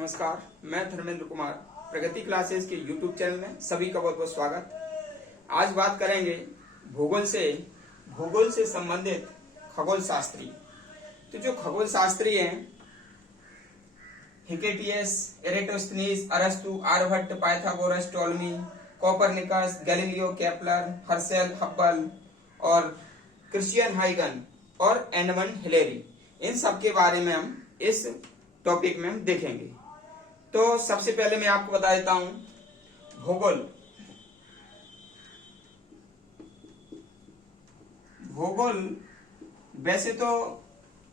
नमस्कार, मैं धर्मेंद्र कुमार प्रगति क्लासेस के YouTube चैनल में सभी का बहुत बहुत स्वागत। आज बात करेंगे भूगोल से संबंधित खगोल शास्त्री। तो जो खगोल शास्त्री हैं हिकेटियस, एरेटोस्थनीज, अरस्तु, Aryabhata, Pythagoras, Ptolemy, Copernicus, Galileo, Kepler, Herschel, Hubble और क्रिश्चियन हाइगन और एडमंड हिलेरी, इन सब के बारे में हम इस टॉपिक में हम देखेंगे। तो सबसे पहले मैं आपको बता देता हूं भूगोल वैसे तो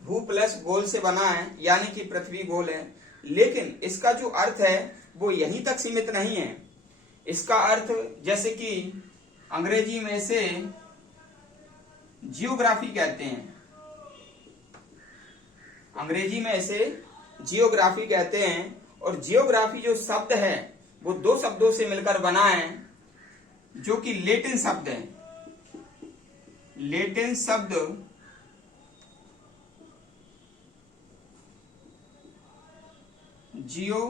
भू प्लस गोल से बना है, यानी कि पृथ्वी गोल है, लेकिन इसका जो अर्थ है वो यहीं तक सीमित नहीं है। इसका अर्थ जैसे कि अंग्रेजी में से जियोग्राफी कहते हैं, अंग्रेजी में इसे जियोग्राफी कहते हैं। और जियोग्राफी जो शब्द है वो दो शब्दों से मिलकर बना है, जो कि लैटिन शब्द है। लैटिन शब्द जियो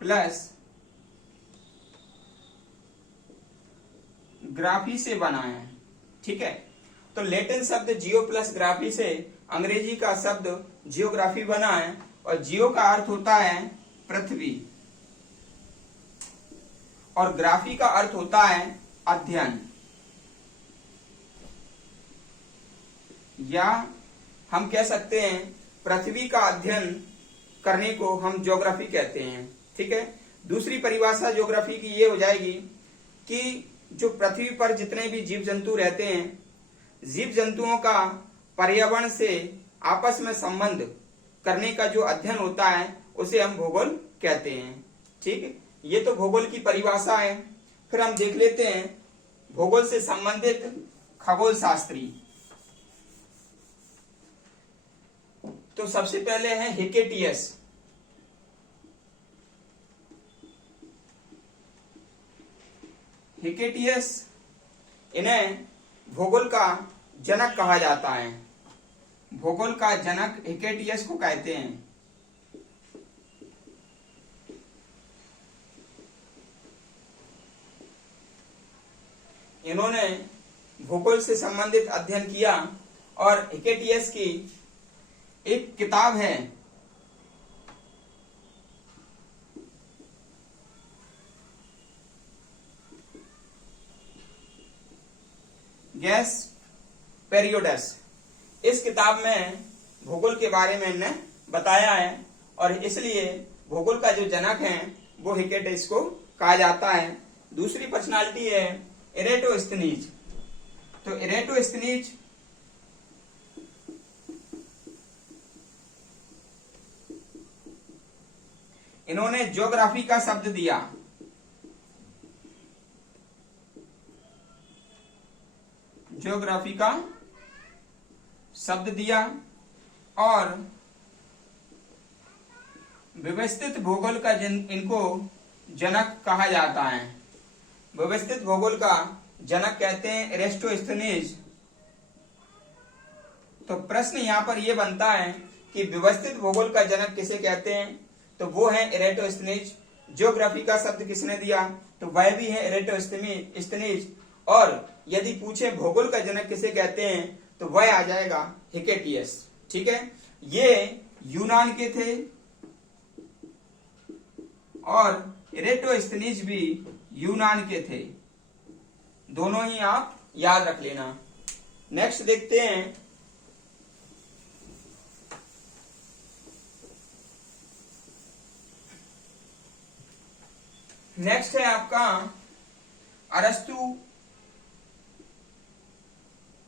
प्लस ग्राफी से बना है। ठीक है, तो लैटिन शब्द जियो प्लस ग्राफी से अंग्रेजी का शब्द जियोग्राफी बना है, और जियो का अर्थ होता है पृथ्वी और ग्राफी का अर्थ होता है अध्ययन, या हम कह सकते हैं पृथ्वी का अध्ययन करने को हम ज्योग्राफी कहते हैं। ठीक है, दूसरी परिभाषा ज्योग्राफी की ये हो जाएगी कि जो पृथ्वी पर जितने भी जीव जंतु रहते हैं, जीव जंतुओं का पर्यावरण से आपस में संबंध करने का जो अध्ययन होता है उसे हम भूगोल कहते हैं। ठीक है, ये तो भूगोल की परिभाषा है। फिर हम देख लेते हैं भूगोल से संबंधित खगोल शास्त्री। तो सबसे पहले है हिकेटियस। हिकेटियस, इन्हें भूगोल का जनक कहा जाता है। भूगोल का जनक हिकेटियस को कहते हैं। इन्होंने भूगोल से संबंधित अध्ययन किया, और हिकेटियस की एक किताब है गैस पेरियोडस। इस किताब में भूगोल के बारे में इन्हें बताया है, और इसलिए भूगोल का जो जनक है वो हिकेटियस को कहा जाता है। दूसरी पर्सनालिटी है एरेटोस्थनीज। तो एरेटोस्थनीज इन्होंने ज्योग्राफी का शब्द दिया। ज्योग्राफी का शब्द दिया और व्यवस्थित भूगोल का इनको जनक कहा जाता है। व्यवस्थित भूगोल का जनक कहते हैं एरेटोस्थनीज। तो प्रश्न यहां पर यह बनता है कि व्यवस्थित भूगोल का जनक किसे कहते हैं, तो वो है एरेटोस्थनीज। ज्योग्राफी का शब्द किसने दिया, तो वह भी है एरेटोस्थनीज। और यदि पूछे भूगोल का जनक किसे कहते हैं, तो वह आ जाएगा हिकेटियस। ठीक है, ये यूनान के थे और एरेटोस्थनीज भी यूनान के थे। दोनों ही आप याद रख लेना। नेक्स्ट देखते हैं नेक्स्ट है आपका अरस्तु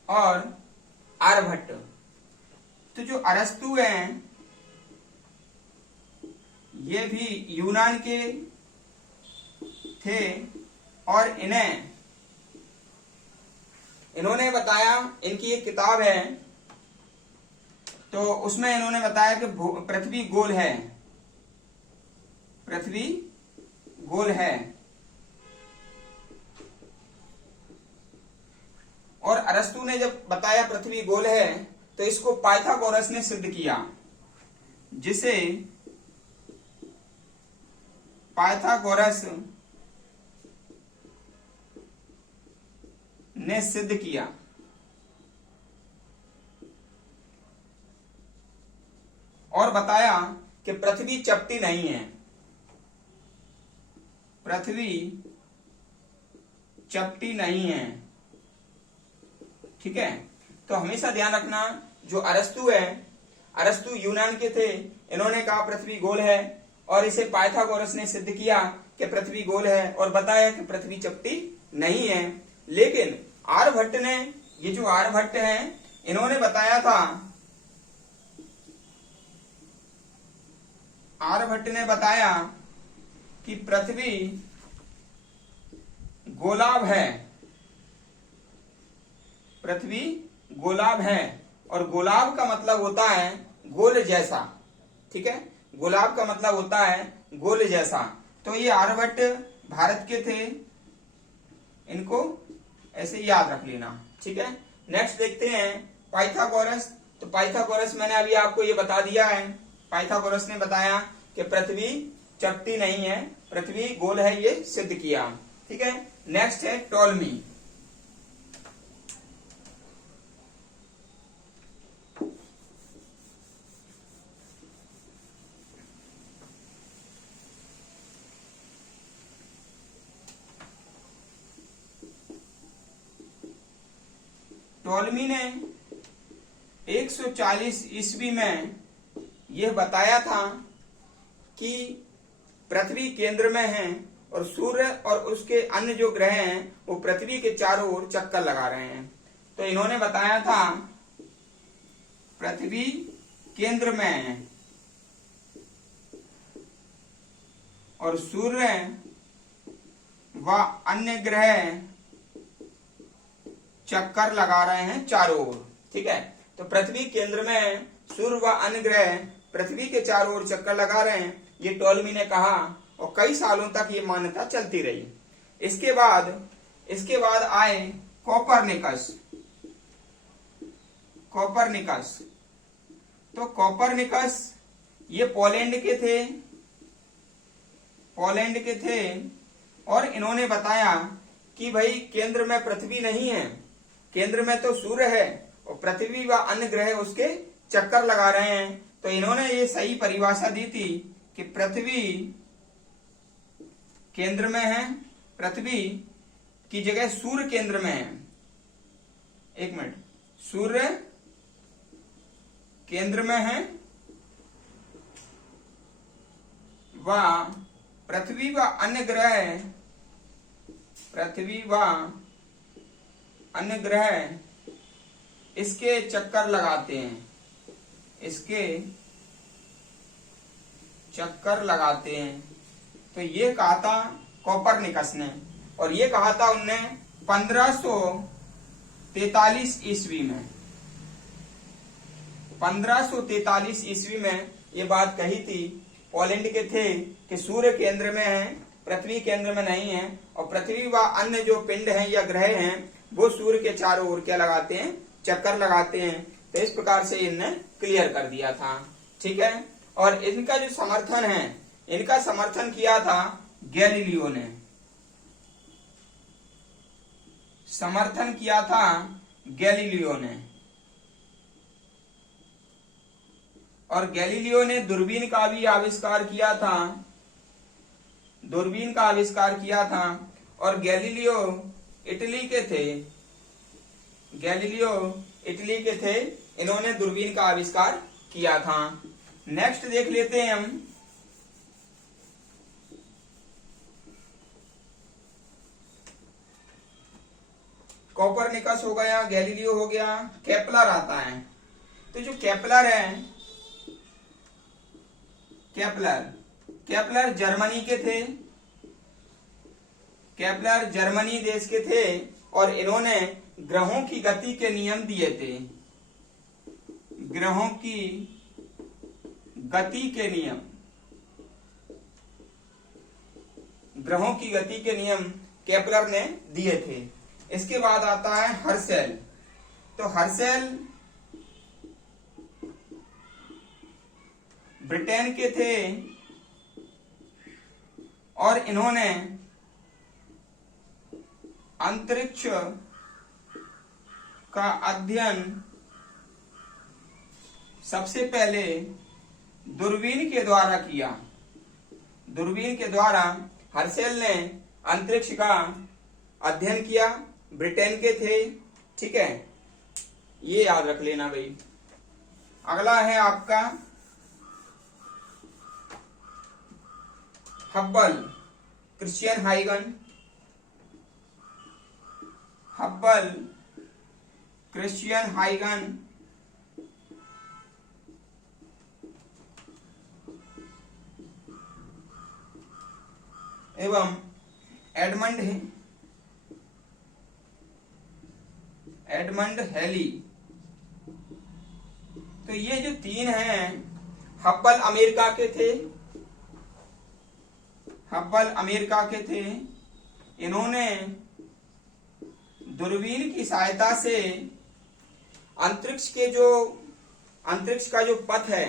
और आर्यभट्ट। तो जो अरस्तु हैं ये भी यूनान के थे, और इन्होंने बताया, इनकी एक किताब है, तो उसमें इन्होंने बताया कि पृथ्वी गोल है। पृथ्वी गोल है। और अरस्तु ने जब बताया पृथ्वी गोल है, तो इसको पाइथागोरस ने सिद्ध किया, जिसे पाइथागोरस ने सिद्ध किया। और बताया कि पृथ्वी चपटी नहीं है, पृथ्वी चपटी नहीं है। ठीक है, तो हमेशा ध्यान रखना, जो अरस्तु है, अरस्तु यूनान के थे, इन्होंने कहा पृथ्वी गोल है, और इसे पाइथागोरस ने सिद्ध किया कि पृथ्वी गोल है और बताया कि पृथ्वी चपटी नहीं है। लेकिन आर्यभट्ट ने, ये जो आर्यभट्ट हैं, इन्होंने बताया था, आर्यभट्ट ने बताया कि पृथ्वी गोलाभ है, पृथ्वी गोलाभ है, और गोलाभ का मतलब होता है गोल जैसा। ठीक है, गोलाभ का मतलब होता है गोल जैसा। तो ये आर्यभट्ट भारत के थे, इनको ऐसे याद रख लेना। ठीक है, नेक्स्ट देखते हैं पाइथागोरस। तो पाइथागोरस मैंने अभी आपको ये बता दिया है, पाइथागोरस ने बताया कि पृथ्वी चपटी नहीं है, पृथ्वी गोल है, ये सिद्ध किया। ठीक है, नेक्स्ट है टॉलमी। टॉलमी ने 140 ईस्वी में यह बताया था कि पृथ्वी केंद्र में है और सूर्य और उसके अन्य जो ग्रह हैं वो पृथ्वी के चारों ओर चक्कर लगा रहे हैं। तो इन्होंने बताया था पृथ्वी केंद्र में है और सूर्य व अन्य ग्रह चक्कर लगा रहे हैं चारों ओर। ठीक है, तो पृथ्वी केंद्र में, सूर्य व अन्य ग्रह पृथ्वी के चारों ओर चक्कर लगा रहे हैं, ये टॉलमी ने कहा, और कई सालों तक ये मान्यता चलती रही। इसके बाद आए कोपरनिकस। कोपरनिकस, तो कोपरनिकस ये पोलैंड के थे और इन्होंने बताया कि भाई केंद्र में पृथ्वी नहीं है, केंद्र में तो सूर्य है और पृथ्वी व अन्य ग्रह उसके चक्कर लगा रहे हैं। तो इन्होंने ये सही परिभाषा दी थी कि पृथ्वी केंद्र में है, पृथ्वी की जगह सूर्य केंद्र में है। एक मिनट, सूर्य केंद्र में है व पृथ्वी व अन्य ग्रह इसके चक्कर लगाते हैं, इसके चक्कर लगाते हैं। तो ये कहा था कोपरनिकस ने, और ये कहा था उनने 1543 ईस्वी में। 1543 ईस्वी में ये बात कही थी। पोलैंड के थे कि सूर्य केंद्र में है, पृथ्वी केंद्र में नहीं है, और पृथ्वी व अन्य जो पिंड हैं या ग्रह हैं वो सूर्य के चारों ओर क्या लगाते हैं, चक्कर लगाते हैं। तो इस प्रकार से इनने क्लियर कर दिया था। ठीक है, और इनका जो समर्थन है, इनका समर्थन किया था गैलीलियो ने, समर्थन किया था गैलीलियो ने। और गैलीलियो ने दूरबीन का भी आविष्कार किया था, दूरबीन का आविष्कार किया था। और गैलीलियो इटली के थे, गैलीलियो इटली के थे, इन्होंने दूरबीन का आविष्कार किया था। नेक्स्ट देख लेते हैं हम कोपरनिकस हो गया, गैलीलियो हो गया, केपलर आता है। तो जो केपलर है, केपलर जर्मनी के थे, केपलर जर्मनी देश के थे और इन्होंने ग्रहों की गति के नियम दिए थे, ग्रहों की गति के नियम, ग्रहों की गति के नियम केपलर ने दिए थे। इसके बाद आता है हर्शेल। तो हर्शेल ब्रिटेन के थे और इन्होंने अंतरिक्ष का अध्ययन सबसे पहले दूरबीन के द्वारा किया। दूरबीन के द्वारा हर्शेल ने अंतरिक्ष का अध्ययन किया, ब्रिटेन के थे। ठीक है, ये याद रख लेना भाई। अगला है आपका हब्बल, क्रिश्चियन हाइगन। हब्बल, क्रिश्चियन हाइगन एवं एडमंड हेली। तो ये जो तीन हैं, हब्बल अमेरिका के थे। हब्बल अमेरिका के थे। इन्होंने दूरबीन की सहायता से अंतरिक्ष का जो पथ है,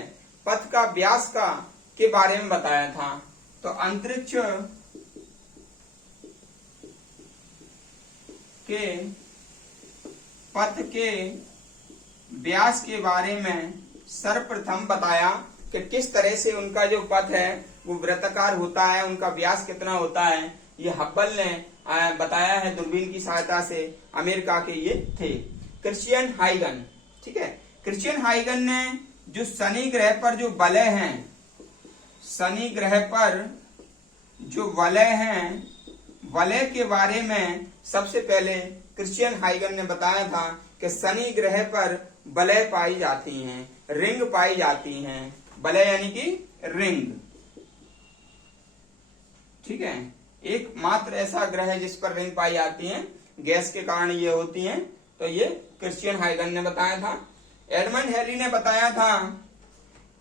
पथ का व्यास के बारे में बताया था। तो अंतरिक्ष के पथ के व्यास के बारे में सर्वप्रथम बताया कि किस तरह से उनका जो पथ है वो वृत्ताकार होता है, उनका व्यास कितना होता है, ये हब्बल ने बताया है दूरबीन की सहायता से। अमेरिका के ये थे। क्रिश्चियन हाइगन, ठीक है, क्रिश्चियन हाइगन ने जो शनि ग्रह पर जो वलय हैं, शनि ग्रह पर जो वलय हैं, वलय के बारे में सबसे पहले क्रिश्चियन हाइगन ने बताया था कि शनि ग्रह पर वलय पाई जाती हैं, रिंग पाई जाती हैं। वलय यानी कि रिंग, ठीक है, एकमात्र ऐसा ग्रह है जिस पर रिंग पाई जाती है, गैस के कारण ये होती हैं। तो ये क्रिश्चियन हाइगन ने बताया था। एडमंड हेली ने बताया था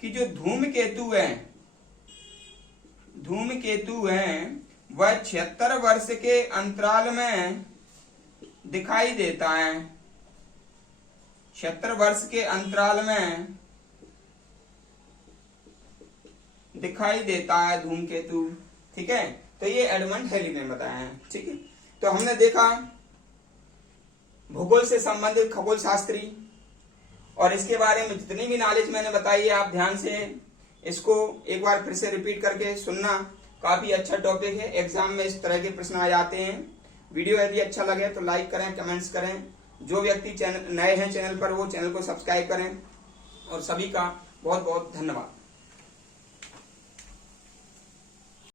कि जो धूमकेतु है वह 76 वर्ष के अंतराल में दिखाई देता है। 76 वर्ष के अंतराल में दिखाई देता है धूमकेतु, ठीक है। तो ये एडमंड हेली ने बताया है, ठीक है। तो हमने देखा भूगोल से संबंधित खगोल शास्त्री, और इसके बारे में जितनी भी नॉलेज मैंने बताई है आप ध्यान से इसको एक बार फिर से रिपीट करके सुनना। काफी अच्छा टॉपिक है, एग्जाम में इस तरह के प्रश्न आ जाते हैं। वीडियो यदि अच्छा लगे तो लाइक करें, कमेंट्स करें। जो व्यक्ति नए हैं चैनल पर वो चैनल को सब्सक्राइब करें, और सभी का बहुत बहुत धन्यवाद।